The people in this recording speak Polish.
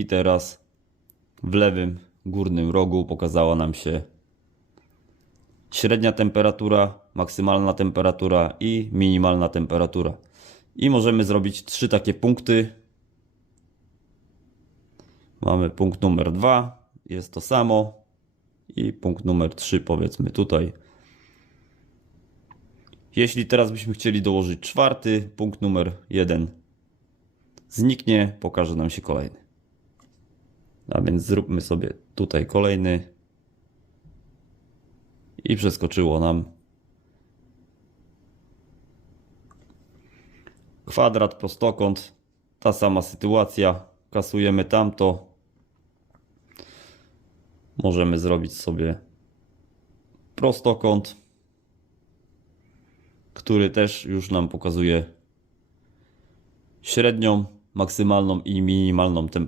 i teraz w lewym górnym rogu pokazała nam się średnia temperatura, maksymalna temperatura i minimalna temperatura. I możemy zrobić trzy takie punkty. Mamy punkt numer dwa, jest to samo. I punkt numer trzy, powiedzmy tutaj. Jeśli teraz byśmy chcieli dołożyć czwarty, punkt numer jeden zniknie, pokaże nam się kolejny. A więc zróbmy sobie tutaj kolejny. I przeskoczyło nam kwadrat, prostokąt. Ta sama sytuacja. Kasujemy tamto. Możemy zrobić sobie prostokąt, który też już nam pokazuje średnią, maksymalną i minimalną temperaturę.